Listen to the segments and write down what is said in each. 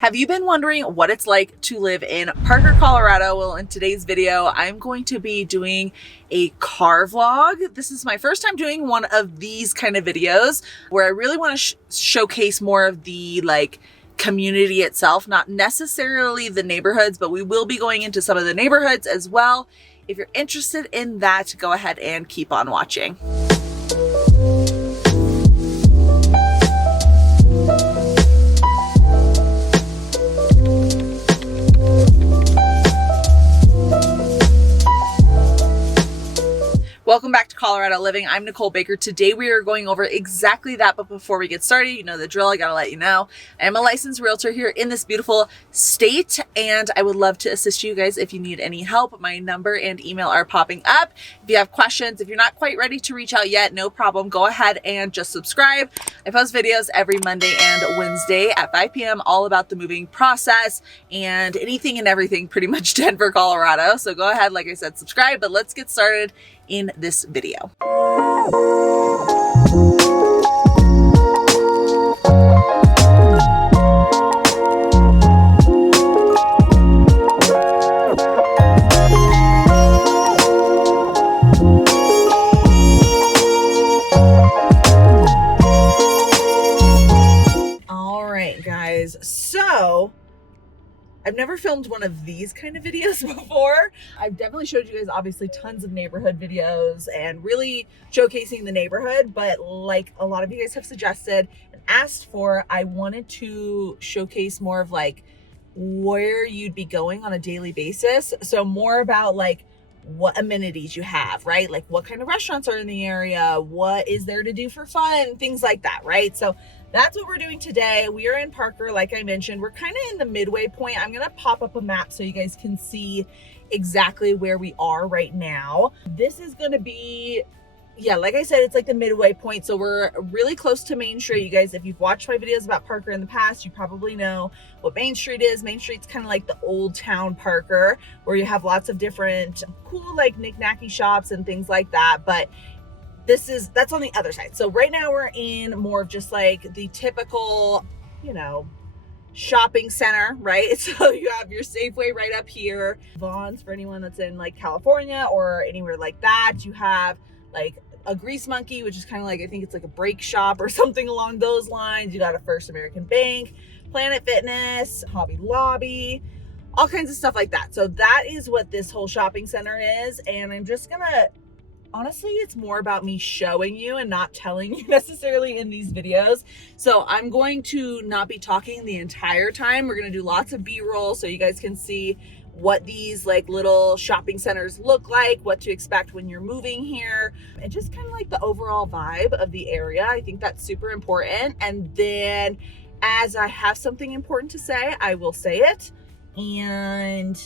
Have you been wondering what it's like to live in Parker, Colorado? Well, in today's video, I'm going to be doing a car vlog. This is my first time doing one of these kind of videos where I really want to showcase more of the community itself, not necessarily the neighborhoods, but we will be going into some of the neighborhoods as well. If you're interested in that, go ahead and keep on watching. Welcome back to Colorado Living. I'm Nicole Baker. Today we are going over exactly that, but before we get started, you know the drill, I gotta let you know. I am a licensed realtor here in this beautiful state, and I would love to assist you guys if you need any help. My number and email are popping up. If you have questions, if you're not quite ready to reach out yet, no problem. Go ahead and just subscribe. I post videos every Monday and Wednesday at 5 p.m. all about the moving process and anything and everything pretty much Denver, Colorado. So go ahead, like I said, subscribe, but let's get started in this video. All right, guys, so I've never filmed one of these kind of videos before. I've definitely showed you guys obviously tons of neighborhood videos and really showcasing the neighborhood, but like a lot of you guys have suggested and asked for, I wanted to showcase more of where you'd be going on a daily basis. So more about what amenities you have, right? Like what kind of restaurants are in the area, what is there to do for fun, things like that, right? So that's what we're doing today. We are in Parker, like I mentioned. We're kind of in the midway point. I'm gonna pop up a map so you guys can see exactly where we are right now. This is gonna be, yeah, like I said, it's like the midway point. So we're really close to Mainstreet. You guys, if you've watched my videos about Parker in the past, you probably know what Mainstreet is. Mainstreet's kind of like the old town Parker, where you have lots of different cool knick-knacky shops and things like that. But that's on the other side. So right now we're in more of just the typical, shopping center, right? So you have your Safeway right up here, Vaughn's for anyone that's in California or anywhere like that. You have a Grease Monkey, which is kind of I think it's a brake shop or something along those lines. You got a First American Bank, Planet Fitness, Hobby Lobby, all kinds of stuff like that. So that is what this whole shopping center is. And I'm just gonna, honestly, it's more about me showing you and not telling you necessarily in these videos. So I'm going to not be talking the entire time. We're going to do lots of B-roll so you guys can see what these little shopping centers look like, what to expect when you're moving here, and just kind of the overall vibe of the area. I think that's super important. And then as I have something important to say, I will say it and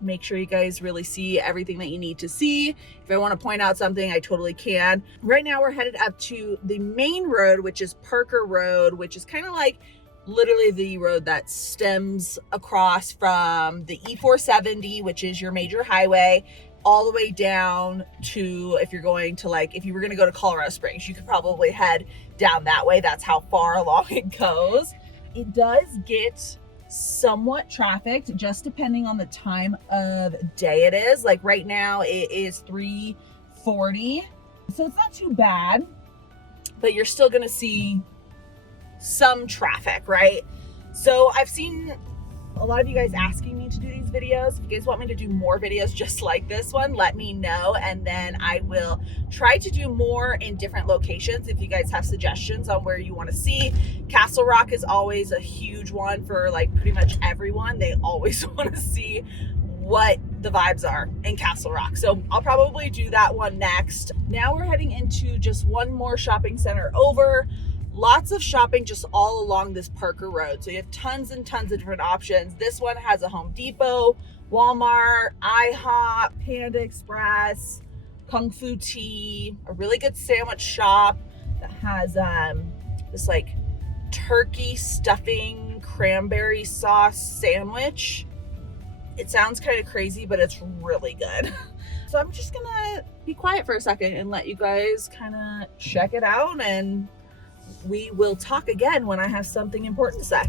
make sure you guys really see everything that you need to see. If I want to point out something, I totally can. Right now we're headed up to the main road, which is Parker Road, which is kind of literally the road that stems across from the E470, which is your major highway, all the way down to, if you're going to if you were going to go to Colorado Springs, you could probably head down that way. That's how far along it goes. It does get somewhat trafficked just depending on the time of day it is. Right now it is 3:40, so it's not too bad, but you're still gonna see some traffic, right? So I've seen a lot of you guys asking me to do these videos. If you guys want me to do more videos just like this one, let me know, and then I will try to do more in different locations if you guys have suggestions on where you want to see. Castle Rock is always a huge one for pretty much everyone. They always want to see what the vibes are in Castle Rock. So I'll probably do that one next. Now we're heading into just one more shopping center over. Lots of shopping just all along this Parker Road. So you have tons and tons of different options. This one has a Home Depot, Walmart, IHOP, Panda Express, Kung Fu Tea, a really good sandwich shop that has this turkey stuffing cranberry sauce sandwich. It sounds kind of crazy, but it's really good. So I'm just gonna be quiet for a second and let you guys kind of check it out, and we will talk again when I have something important to say.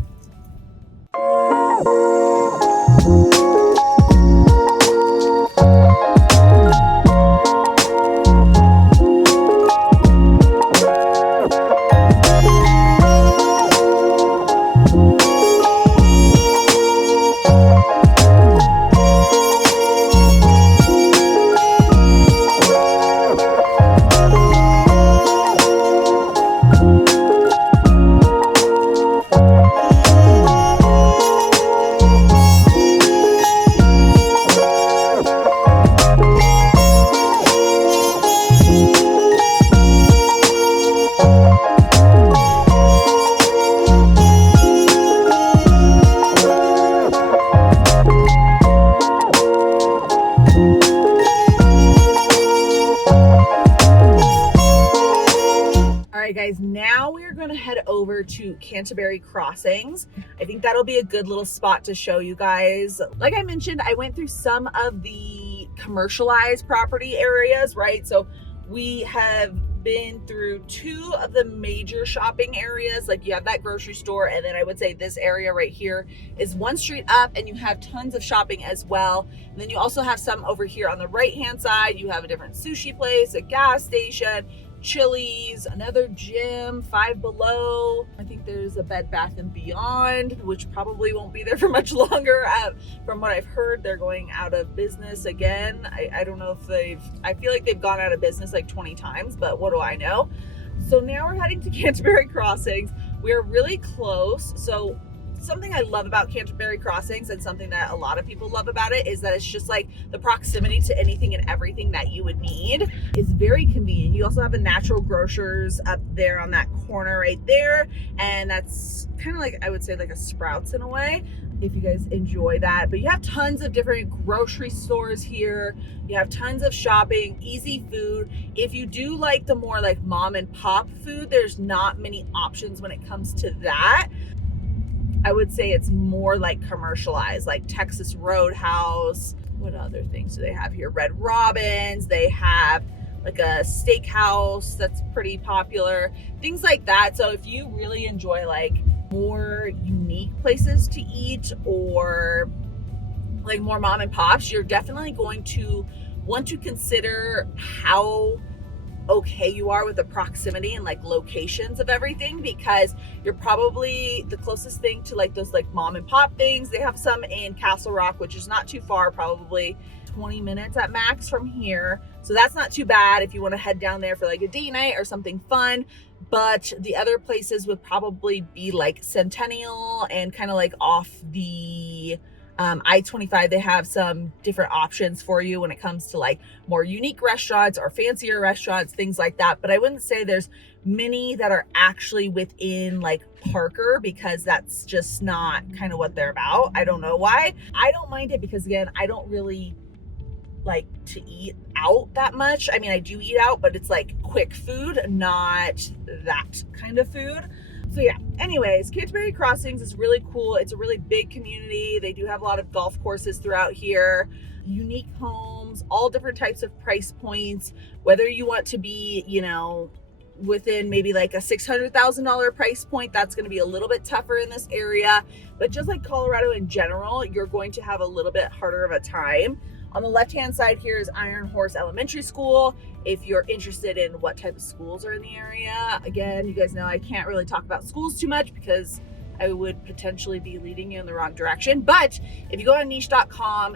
Guys, now we're going to head over to Canterbury Crossings. I think that'll be a good little spot to show you guys. Like I mentioned, I went through some of the commercialized property areas, right? So we have been through two of the major shopping areas. Like you have that grocery store, and then I would say this area right here is one street up, and you have tons of shopping as well. And then you also have some over here on the right hand side. You have a different sushi place, a gas station, Chili's, another gym, Five Below. I think there's a Bed Bath & Beyond, which probably won't be there for much longer. From what I've heard, they're going out of business again. I don't know if I feel like they've gone out of business like 20 times, but what do I know? So now we're heading to Canterbury Crossings. We're really close. So something I love about Canterbury Crossings, and something that a lot of people love about it, is that it's just like the proximity to anything and everything that you would need is very convenient. You also have a natural grocers up there on that corner right there, and that's kind of like, I would say, like a Sprouts in a way, if you guys enjoy that. But you have tons of different grocery stores here. You have tons of shopping, easy food. If you do like the more like mom and pop food, there's not many options when it comes to that. I would say it's more like commercialized, like Texas Roadhouse. What other things do they have here? Red Robin's. They have like a steakhouse that's pretty popular, things like that. So if you really enjoy like more unique places to eat, or like more mom and pops, you're definitely going to want to consider how okay you are with the proximity and like locations of everything, because you're probably the closest thing to like those like mom and pop things. They have some in Castle Rock, which is not too far, probably 20 minutes at max from here. So that's not too bad if you want to head down there for like a date night or something fun. But the other places would probably be like Centennial and kind of like off the I-25. They have some different options for you when it comes to like more unique restaurants or fancier restaurants, things like that. But I wouldn't say there's many that are actually within like Parker, because that's just not kind of what they're about. I don't know why. I don't mind it because, again, I don't really like to eat out that much. I mean, I do eat out, but it's like quick food, not that kind of food. So yeah, anyways, Canterbury Crossings is really cool. It's a really big community. They do have a lot of golf courses throughout here, unique homes, all different types of price points, whether you want to be, you know, within maybe like a $600,000 price point. That's going to be a little bit tougher in this area, but just like Colorado in general, you're going to have a little bit harder of a time. On the left-hand side here is Iron Horse Elementary School. If you're interested in what type of schools are in the area, again, you guys know I can't really talk about schools too much because I would potentially be leading you in the wrong direction. But if you go on niche.com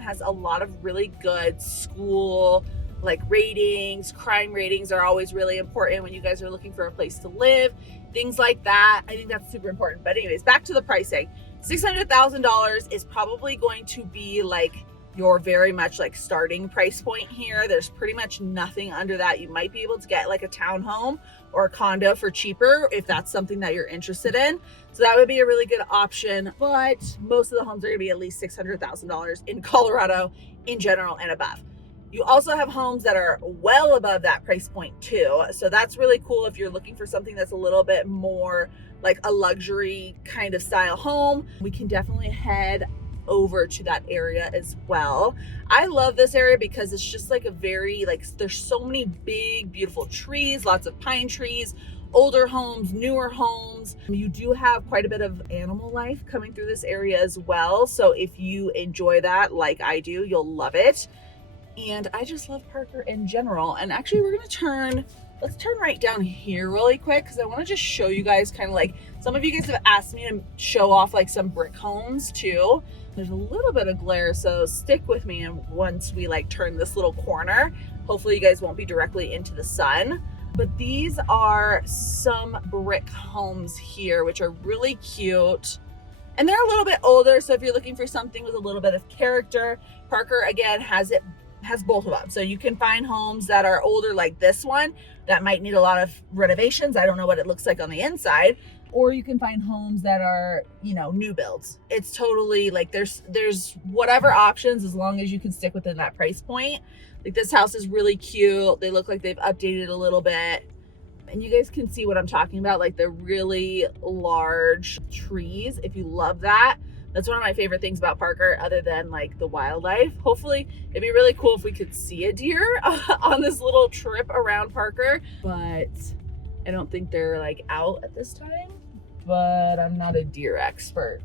has a lot of really good school like ratings. Crime ratings are always really important when you guys are looking for a place to live, things like that. I think that's super important. But anyways, back to the pricing. $600,000 is probably going to be like your very much like starting price point here. There's pretty much nothing under that. You might be able to get like a townhome or a condo for cheaper if that's something that you're interested in. So that would be a really good option. But most of the homes are going to be at least $600,000 in Colorado in general and above. You also have homes that are well above that price point too. So that's really cool if you're looking for something that's a little bit more like a luxury kind of style home. We can definitely head over to that area as well. I love this area because it's just like a very like, there's so many big beautiful trees, lots of pine trees, older homes, newer homes. You do have quite a bit of animal life coming through this area as well. So if you enjoy that like I do, you'll love it. And I just love Parker in general. And actually we're gonna let's turn right down here really quick, because I want to just show you guys kind of like, some of you guys have asked me to show off like some brick homes too. There's a little bit of glare, so stick with me, and once we like turn this little corner, hopefully you guys won't be directly into the sun. But these are some brick homes here, which are really cute. And they're a little bit older, so if you're looking for something with a little bit of character, Parker again has both of them. So you can find homes that are older like this one that might need a lot of renovations. I don't know what it looks like on the inside. Or you can find homes that are, you know, new builds. It's totally like there's whatever options, as long as you can stick within that price point. Like this house is really cute. They look like they've updated a little bit. And you guys can see what I'm talking about, like the really large trees. If you love that, that's one of my favorite things about Parker, other than like the wildlife. Hopefully it'd be really cool if we could see a deer on this little trip around Parker, but I don't think they're like out at this time. But I'm not a deer expert,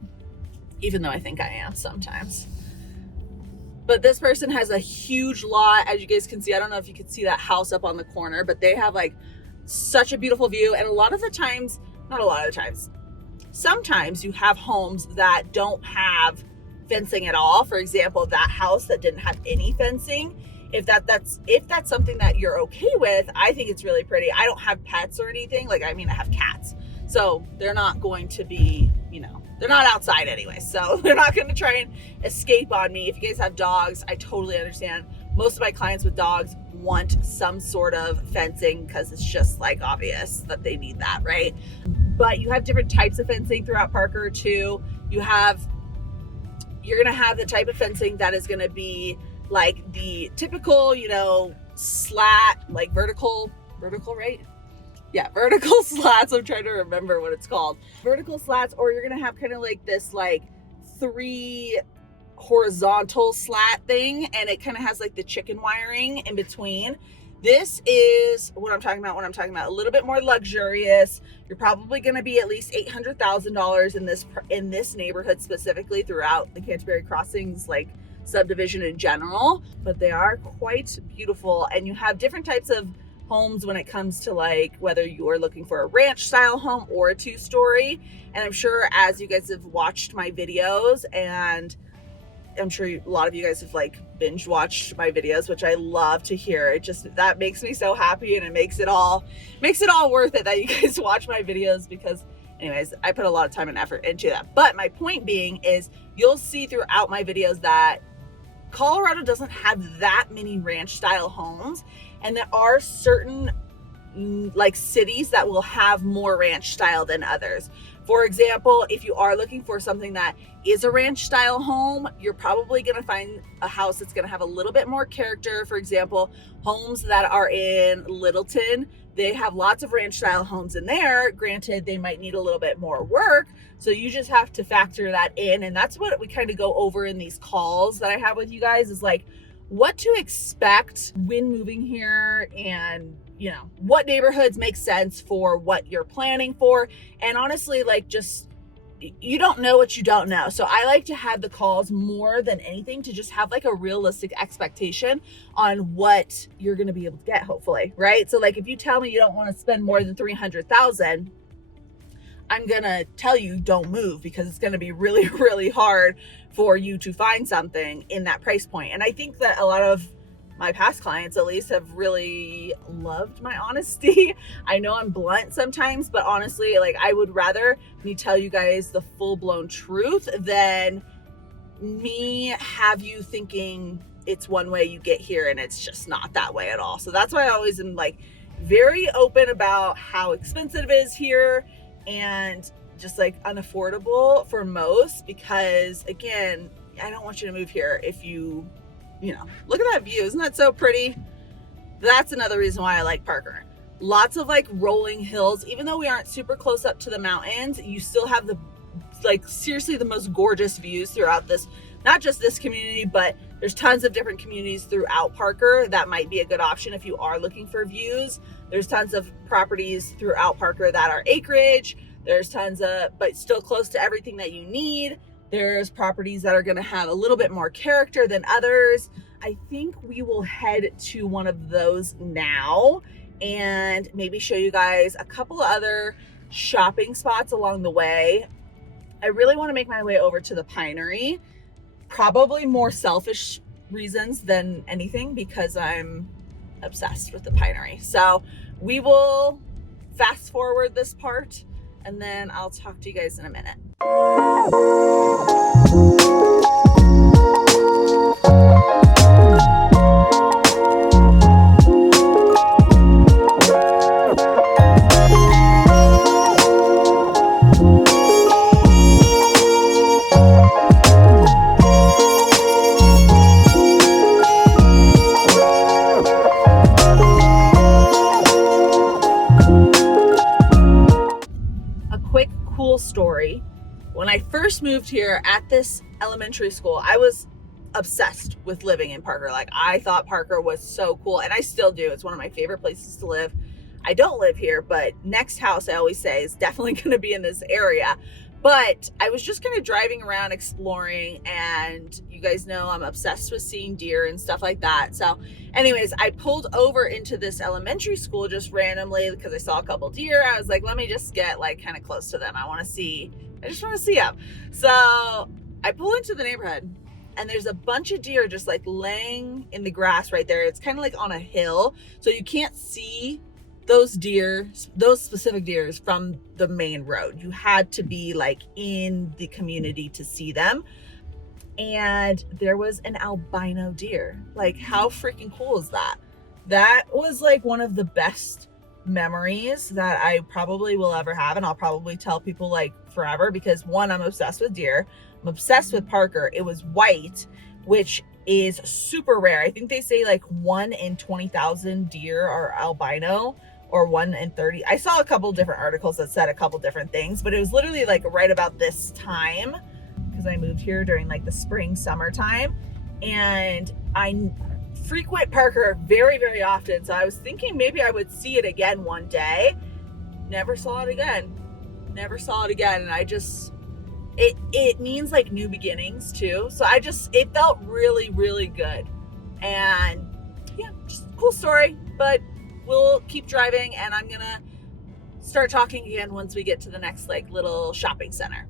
even though I think I am sometimes. But this person has a huge lot, as you guys can see. I don't know if you can see that house up on the corner, but they have like such a beautiful view. And a lot of the times, not a lot of the times, sometimes you have homes that don't have fencing at all. For example, that house that didn't have any fencing. If that's something that you're okay with, I think it's really pretty. I don't have pets or anything. Like, I mean, I have cats. So they're not going to be, you know, they're not outside anyway. So they're not going to try and escape on me. If you guys have dogs, I totally understand. Most of my clients with dogs want some sort of fencing because it's just like obvious that they need that, right? But you have different types of fencing throughout Parker too. You're going to have the type of fencing that is going to be like the typical, you know, slat, like vertical, right? Yeah, vertical slats. I'm trying to remember what it's called. Vertical slats, or you're going to have kind of like this like 3 horizontal slat thing, and it kind of has like the chicken wiring in between. This is what I'm talking about when I'm talking about a little bit more luxurious. You're probably going to be at least $800,000 in this neighborhood specifically, throughout the Canterbury Crossings like subdivision in general. But they are quite beautiful, and you have different types of homes when it comes to like whether you're looking for a ranch style home or a 2-story. And I'm sure as you guys have watched my videos, and I'm sure a lot of you guys have like binge watched my videos, which I love to hear. It just, that makes me so happy, and it makes it all worth it that you guys watch my videos, because anyways, I put a lot of time and effort into that. But my point being is, you'll see throughout my videos that Colorado doesn't have that many ranch style homes, and there are certain like cities that will have more ranch style than others. For example, if you are looking for something that is a ranch style home, you're probably going to find a house that's going to have a little bit more character. For example, homes that are in Littleton, they have lots of ranch style homes in there. Granted, they might need a little bit more work. So you just have to factor that in. And that's what we kind of go over in these calls that I have with you guys, is like what to expect when moving here, and you know, what neighborhoods make sense for what you're planning for. And honestly, like, just, you don't know what you don't know. So I like to have the calls more than anything to just have like a realistic expectation on what you're going to be able to get, hopefully, right? So like, if you tell me you don't want to spend more than $300,000, I'm going to tell you don't move, because it's going to be really, really hard for you to find something in that price point. And I think that a lot of my past clients, at least, have really loved my honesty. I know I'm blunt sometimes, but honestly, like, I would rather me tell you guys the full-blown truth than me have you thinking it's one way you get here and it's just not that way at all. So that's why I always am like very open about how expensive it is here, and just like unaffordable for most, because again, I don't want you to move here if you know, look at that view. Isn't that so pretty? That's another reason why I like Parker. Lots of like rolling hills. Even though we aren't super close up to the mountains, you still have the like seriously the most gorgeous views throughout this, not just this community, but there's tons of different communities throughout Parker that might be a good option if you are looking for views. There's tons of properties throughout Parker that are acreage. There's tons of, but still close to everything that you need. There's properties that are going to have a little bit more character than others. I think we will head to one of those now and maybe show you guys a couple of other shopping spots along the way. I really want to make my way over to the Pinery, probably more selfish reasons than anything because I'm obsessed with the Pinery. So we will fast forward this part and then I'll talk to you guys in a minute. Story. When I first moved here at this elementary school, I was obsessed with living in Parker. Like I thought Parker was so cool, and I still do. It's one of my favorite places to live. I don't live here, but next house I always say is definitely going to be in this area. But I was just kind of driving around exploring, and you guys know I'm obsessed with seeing deer and stuff like that. So anyways, I pulled over into this elementary school just randomly because I saw a couple deer. I was like, let me just get like kind of close to them. I just want to see them. So I pull into the neighborhood and there's a bunch of deer just like laying in the grass right there. It's kind of like on a hill, so you can't see those specific deers from the main road. You had to be like in the community to see them. And there was an albino deer. Like how freaking cool is that? That was like one of the best memories that I probably will ever have, and I'll probably tell people like forever, because one, I'm obsessed with deer. I'm obsessed with Parker. It was white, which is super rare. I think they say like 1 in 20,000 deer are albino, or 1 in 30. I saw a couple different articles that said a couple different things, but it was literally like right about this time, because I moved here during like the spring, summertime, and I frequent Parker very, very often. So I was thinking maybe I would see it again one day. Never saw it again. And I just, it means like new beginnings too. So it felt really, really good. And yeah, just a cool story, but we'll keep driving and I'm gonna start talking again once we get to the next like little shopping center.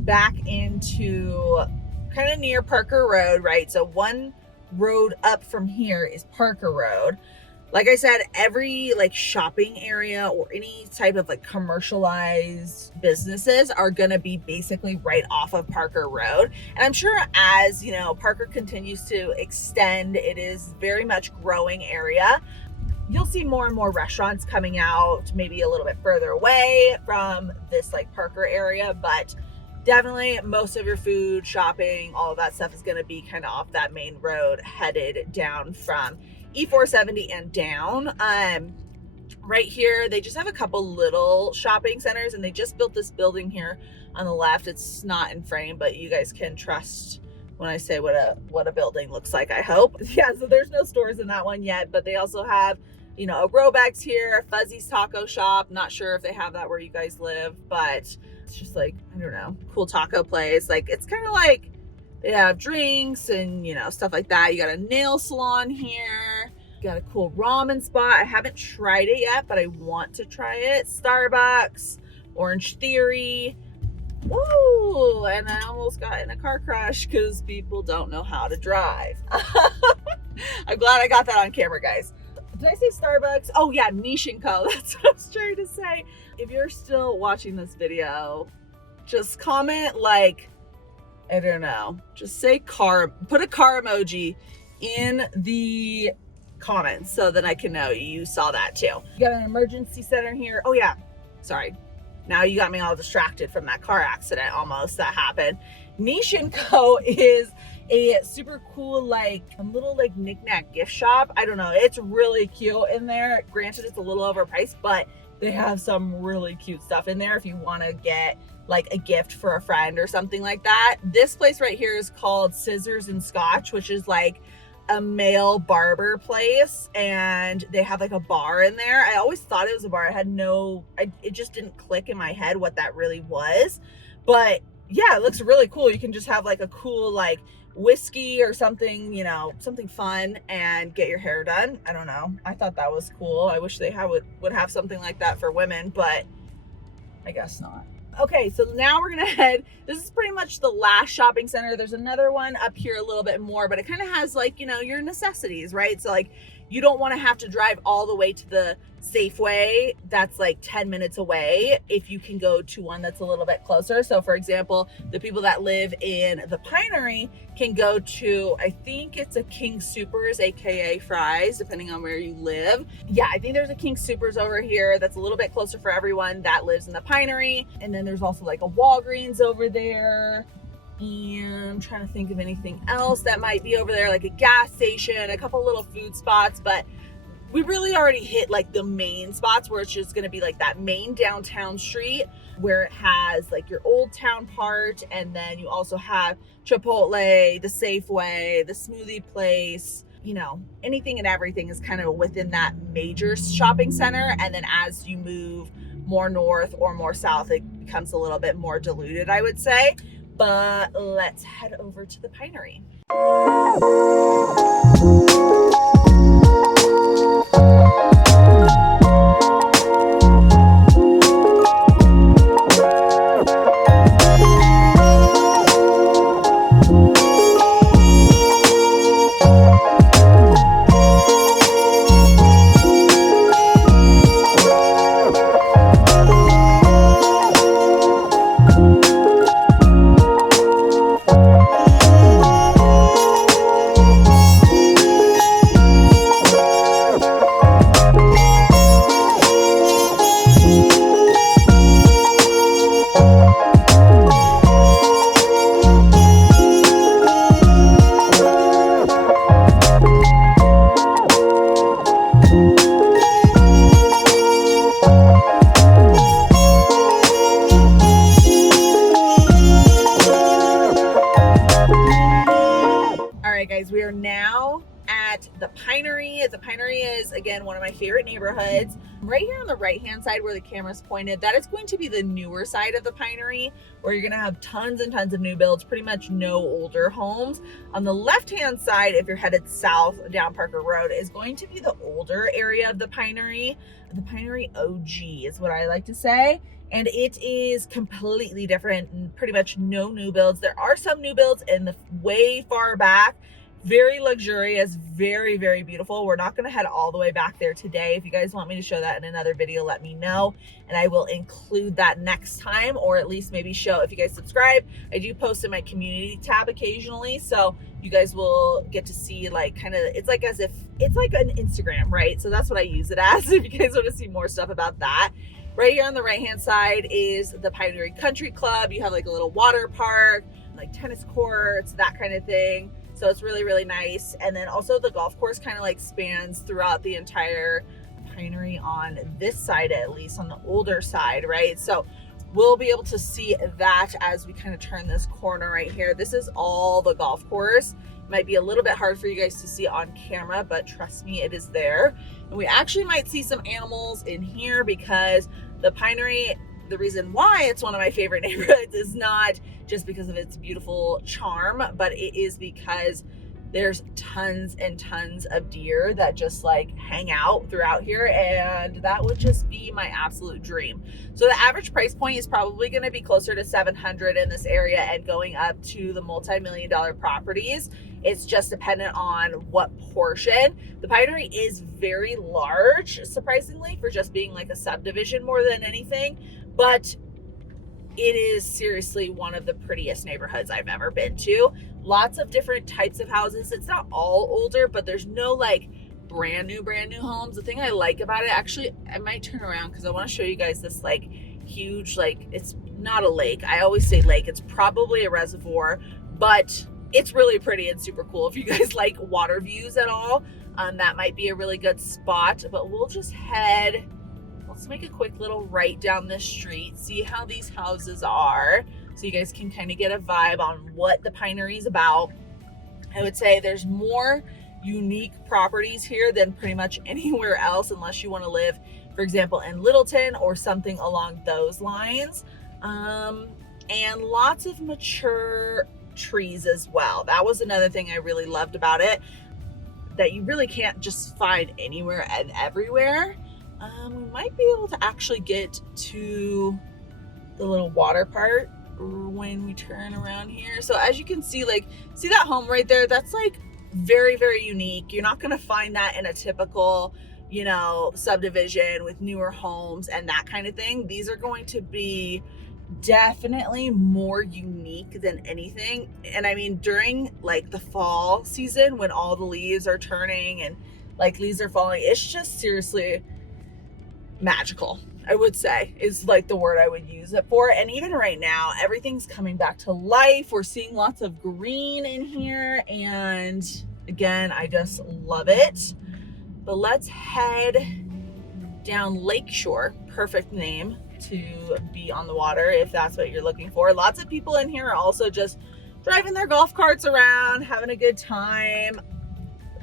Back into kind of near Parker Road, right? So one road up from here is Parker Road. Like I said, every like shopping area or any type of like commercialized businesses are going to be basically right off of Parker Road. And I'm sure as, you know, Parker continues to extend, it is very much growing area. You'll see more and more restaurants coming out, maybe a little bit further away from this like Parker area, but definitely most of your food, shopping, all of that stuff is going to be kind of off that main road headed down from E470 and down. Right here, they just have a couple little shopping centers, and they just built this building here on the left. It's not in frame, but you guys can trust when I say what a building looks like, I hope. Yeah, so there's no stores in that one yet, but they also have, you know, a Robex here, Fuzzy's Taco Shop. Not sure if they have that where you guys live, but it's just like, I don't know, cool taco place. Like, it's kind of like they have drinks and, you know, stuff like that. You got a nail salon here. You got a cool ramen spot. I haven't tried it yet, but I want to try it. Starbucks, Orange Theory. Woo! And I almost got in a car crash because people don't know how to drive. I'm glad I got that on camera, guys. Did I say Starbucks? Oh yeah, Niche & Co. That's what I was trying to say. If you're still watching this video, just comment like I don't know. Just say car, put a car emoji in the comments so that I can know you saw that too. You got an emergency center here. Oh yeah, sorry. Now you got me all distracted from that car accident almost that happened. Niche & Co is a super cool, like a little like knickknack gift shop. I don't know. It's really cute in there. Granted, it's a little overpriced, but they have some really cute stuff in there if you want to get like a gift for a friend or something like that. This place right here is called Scissors and Scotch, which is like a male barber place, and they have like a bar in there. I always thought it was a bar. I had it just didn't click in my head what that really was. But yeah, it looks really cool. You can just have like a cool like whiskey or something, you know, something fun, and get your hair done. I don't know. I thought that was cool. I wish they would have something like that for women, but I guess not. Okay, so now we're gonna head, this is pretty much the last shopping center. There's another one up here a little bit more, but it kind of has like, you know, your necessities, right? So like you don't want to have to drive all the way to the Safeway that's like 10 minutes away if you can go to one that's a little bit closer. So for example, the people that live in the Pinery can go to, I think it's a King Soopers, aka Fry's, depending on where you live. Yeah, I think there's a King Soopers over here that's a little bit closer for everyone that lives in the Pinery. And then there's also like a Walgreens over there. And I'm trying to think of anything else that might be over there, like a gas station, a couple little food spots, but we really already hit like the main spots where it's just going to be like that main downtown street where it has like your old town part, and then you also have Chipotle, the Safeway, the smoothie place, you know, anything and everything is kind of within that major shopping center. And then as you move more north or more south, it becomes a little bit more diluted, I would say. But let's head over to the Pinery. Guys, we are now at the Pinery. The Pinery is, again, one of my favorite neighborhoods. Right here on the right-hand side where the camera's pointed, that is going to be the newer side of the Pinery, where you're going to have tons and tons of new builds, pretty much no older homes. On the left-hand side, if you're headed south down Parker Road, is going to be the older area of the Pinery. The Pinery OG is what I like to say. And it is completely different and pretty much no new builds. There are some new builds in the way far back. Very luxurious, very, very beautiful. We're not going to head all the way back there today. If you guys want me to show that in another video, let me know, and I will include that next time, or at least maybe show, if you guys subscribe, I do post in my community tab occasionally, so you guys will get to see like kind of, it's like as if it's like an Instagram, right? So that's what I use it as if you guys want to see more stuff about that. Right here on the right hand side is the Pinery Country Club. You have like a little water park, like tennis courts, that kind of thing. So it's really, really nice. And then also the golf course kind of like spans throughout the entire Pinery on this side, at least on the older side, right? So we'll be able to see that as we kind of turn this corner right here. This is all the golf course. It might be a little bit hard for you guys to see on camera, but trust me, it is there. And we actually might see some animals in here because the Pinery, the reason why it's one of my favorite neighborhoods is not just because of its beautiful charm, but it is because there's tons and tons of deer that just like hang out throughout here, and that would just be my absolute dream. So the average price point is probably going to be closer to $700 in this area and going up to the multi-million-dollar properties. It's just dependent on what portion. The Pinery is very large, surprisingly, for just being like a subdivision more than anything, but it is seriously one of the prettiest neighborhoods I've ever been to. Lots of different types of houses. It's not all older, but there's no like brand new homes. The thing I like about it, actually, I might turn around because I want to show you guys this like huge, like, it's not a lake. I always say lake. It's probably a reservoir, but it's really pretty and super cool. If you guys like water views at all, that might be a really good spot. But we'll just head, let's make a quick little right down this street, see how these houses are, so you guys can kind of get a vibe on what the Pinery is about. I would say there's more unique properties here than pretty much anywhere else, unless you want to live, for example, in Littleton or something along those lines. And lots of mature trees as well. That was another thing I really loved about it, that you really can't just find anywhere and everywhere. We might be able to actually get to the little water part when we turn around here. So as you can see, like, see that home right there? That's like very, very unique. You're not going to find that in a typical, you know, subdivision with newer homes and that kind of thing. These are going to be definitely more unique than anything. And I mean, during like the fall season when all the leaves are turning and like leaves are falling, it's just seriously magical, I would say, is like the word I would use it for. And even right now, everything's coming back to life. We're seeing lots of green in here, and again, I just love it. But let's head down Lakeshore. Perfect name to be on the water if that's what you're looking for. Lots of people in here are also just driving their golf carts around, having a good time.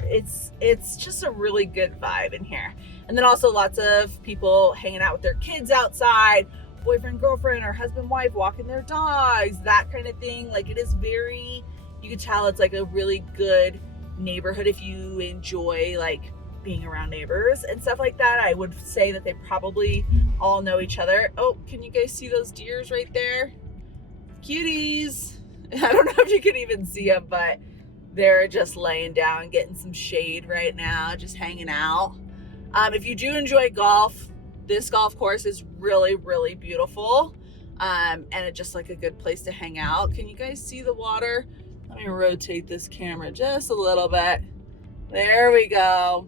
It's just a really good vibe in here. And then also lots of people hanging out with their kids outside, boyfriend, girlfriend, or husband, wife, walking their dogs, that kind of thing. Like, it is very, you can tell it's like a really good neighborhood if you enjoy like being around neighbors and stuff like that. I would say that they probably all know each other. Oh, can you guys see those deers right there? Cuties. I don't know if you can even see them, but they're just laying down, getting some shade right now, just hanging out. If you do enjoy golf, this golf course is really, really beautiful. And it's just like a good place to hang out. Can you guys see the water? Let me rotate this camera just a little bit. There we go.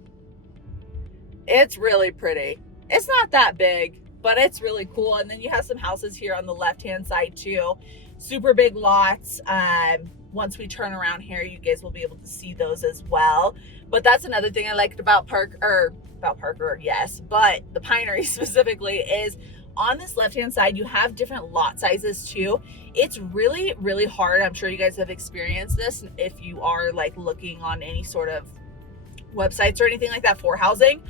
It's really pretty. It's not that big, but it's really cool. And then you have some houses here on the left-hand side too. Super big lots. Once we turn around here, you guys will be able to see those as well. But that's another thing I liked about Parker, yes, but the Pinery specifically is on this left-hand side, you have different lot sizes too. It's really, really hard. I'm sure you guys have experienced this if you are like looking on any sort of websites or anything like that for housing.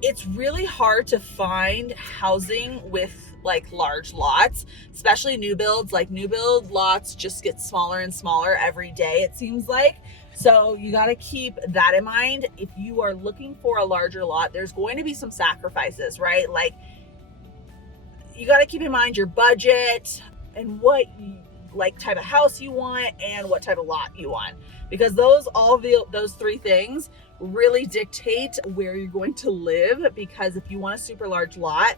It's really hard to find housing with like large lots, especially new builds. Like, new build lots just get smaller and smaller every day, it seems like. So you got to keep that in mind. If you are looking for a larger lot, there's going to be some sacrifices, right? Like, you got to keep in mind your budget and what like type of house you want and what type of lot you want, because those three things really dictate where you're going to live. Because if you want a super large lot,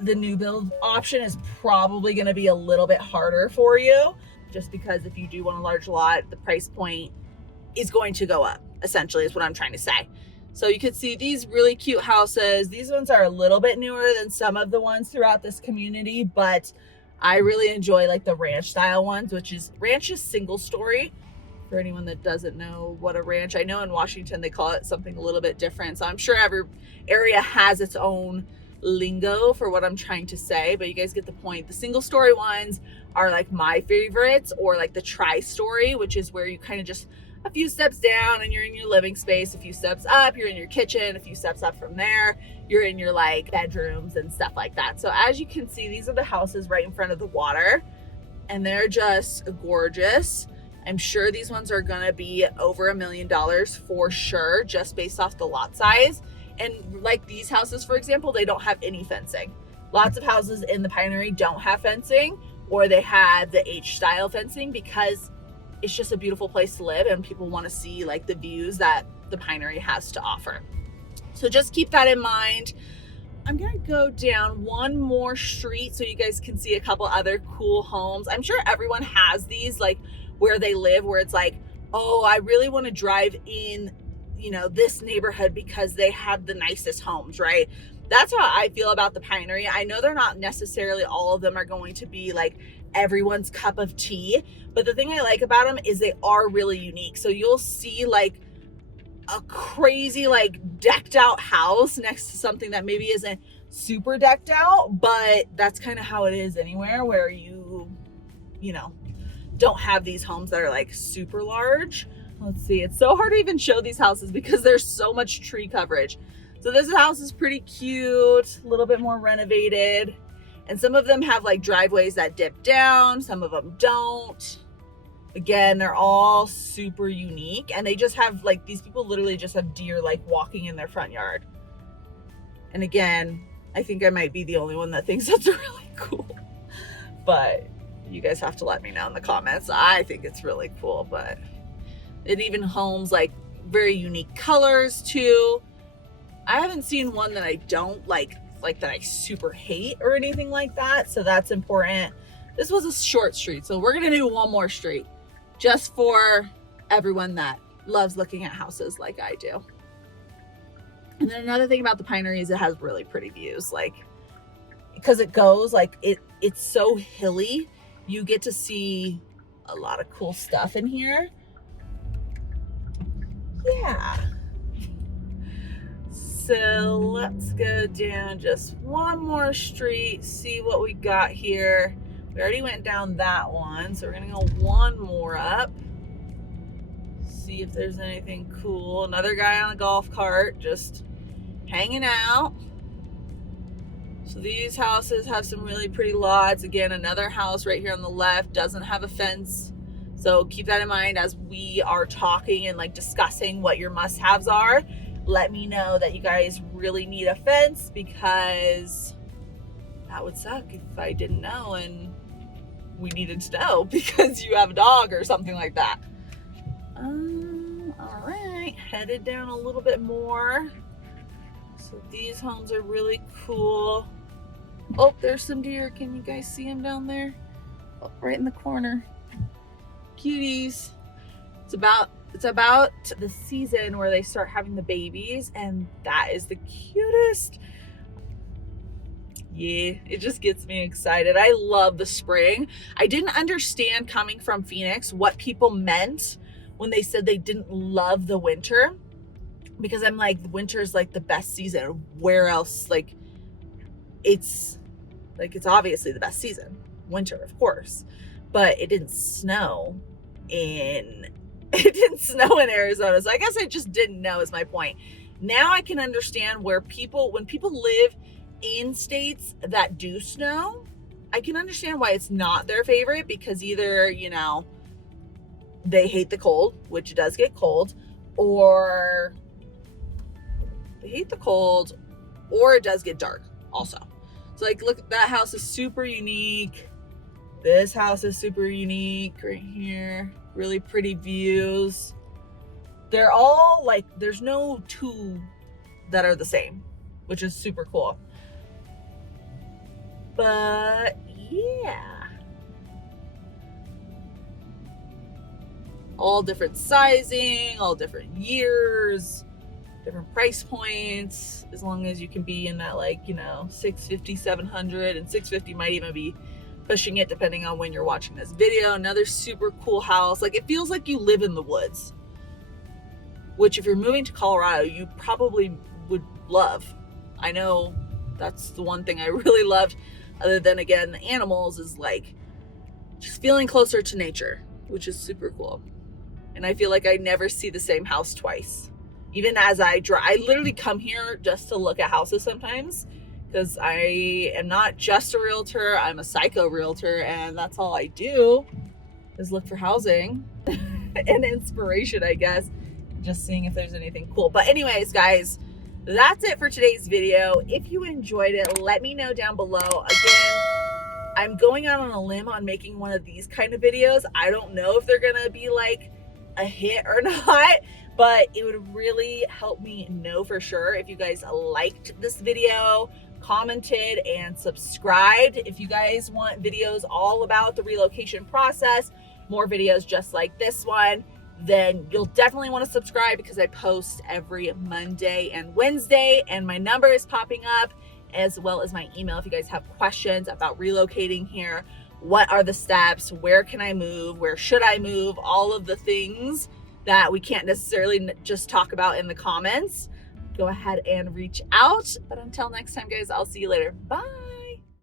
the new build option is probably going to be a little bit harder for you, just because if you do want a large lot, the price point is going to go up, essentially, is what I'm trying to say. So you can see these really cute houses. These ones are a little bit newer than some of the ones throughout this community, but I really enjoy like the ranch style ones, which is ranch is single story. For anyone that doesn't know what a ranch, I know in Washington they call it something a little bit different. So I'm sure every area has its own lingo for what I'm trying to say, but you guys get the point. The single story ones are like my favorites, or like the tri-story, which is where you kind of just a few steps down and you're in your living space, a few steps up you're in your kitchen, a few steps up from there you're in your like bedrooms and stuff like that. So as you can see, these are the houses right in front of the water, and they're just gorgeous. I'm sure these ones are gonna be over $1 million for sure, just based off the lot size. And like these houses, for example, they don't have any fencing. Lots of houses in the Pinery don't have fencing, or they have the H-style fencing, because it's just a beautiful place to live and people want to see like the views that the Pinery has to offer. So just keep that in mind. I'm gonna go down one more street so you guys can see a couple other cool homes. I'm sure everyone has these, like where they live, where it's like, oh, I really want to drive in, you know, this neighborhood because they have the nicest homes, right? That's how I feel about the Pinery. I know they're not necessarily all of them are going to be like everyone's cup of tea, but the thing I like about them is they are really unique. So you'll see like a crazy like decked out house next to something that maybe isn't super decked out, but that's kind of how it is anywhere where you know, don't have these homes that are like super large. Let's see, it's so hard to even show these houses because there's so much tree coverage. So this house is pretty cute, a little bit more renovated, and some of them have like driveways that dip down, some of them don't. Again, they're all super unique, and they just have like, these people literally just have deer like walking in their front yard. And again, I think I might be the only one that thinks that's really cool, but you guys have to let me know in the comments. I think it's really cool, but it even homes like very unique colors too. I haven't seen one that I don't like that I super hate or anything like that, so that's important. This was a short street, so we're gonna do one more street just for everyone that loves looking at houses like I do. And then another thing about the Pinery is it has really pretty views, like because it goes like it's so hilly, you get to see a lot of cool stuff in here. Yeah. So let's go down just one more street, see what we got here. We already went down that one, so we're gonna go one more up, see if there's anything cool. Another guy on a golf cart just hanging out. So these houses have some really pretty lots. Again, another house right here on the left doesn't have a fence, so keep that in mind as we are talking and like discussing what your must-haves are. Let me know that you guys really need a fence, because that would suck if I didn't know and we needed to know because you have a dog or something like that. All right, headed down a little bit more. So these homes are really cool. Oh, there's some deer. Can you guys see them down there? Oh, right in the corner. Cuties. It's about the season where they start having the babies, and that is the cutest. Yeah, it just gets me excited. I love the spring. I didn't understand coming from Phoenix what people meant when they said they didn't love the winter, because I'm like, winter is like the best season. Where else? Like it's obviously the best season, winter, of course, but it didn't snow in Arizona. So I guess I just didn't know is my point. Now I can understand where when people live in states that do snow, I can understand why it's not their favorite, because either, you know, they hate the cold, which it does get cold, or they hate the cold, or it does get dark also. So like, look, that house is super unique. This house is super unique right here. Really pretty views. They're all like, there's no two that are the same, which is super cool. But yeah, all different sizing, all different years, different price points, as long as you can be in that, like, you know, 650, 700, and 650 might even be pushing it depending on when you're watching this video. Another super cool house. Like, it feels like you live in the woods, which if you're moving to Colorado, you probably would love. I know that's the one thing I really loved, other than, again, the animals, is like just feeling closer to nature, which is super cool. And I feel like I never see the same house twice. Even as I drive, I literally come here just to look at houses sometimes, because I am not just a realtor, I'm a psycho realtor, and that's all I do is look for housing and inspiration, I guess, just seeing if there's anything cool. But anyways, guys, that's it for today's video. If you enjoyed it, let me know down below. Again, I'm going out on a limb on making one of these kind of videos. I don't know if they're gonna be like a hit or not, but it would really help me know for sure if you guys liked this video, commented, and subscribed. If you guys want videos all about the relocation process, more videos just like this one, then you'll definitely want to subscribe because I post every Monday and Wednesday, and my number is popping up as well as my email if you guys have questions about relocating here. What are the steps? Where can I move? Where should I move? All of the things that we can't necessarily just talk about in the comments. Go ahead and reach out. But until next time, guys, I'll see you later. Bye.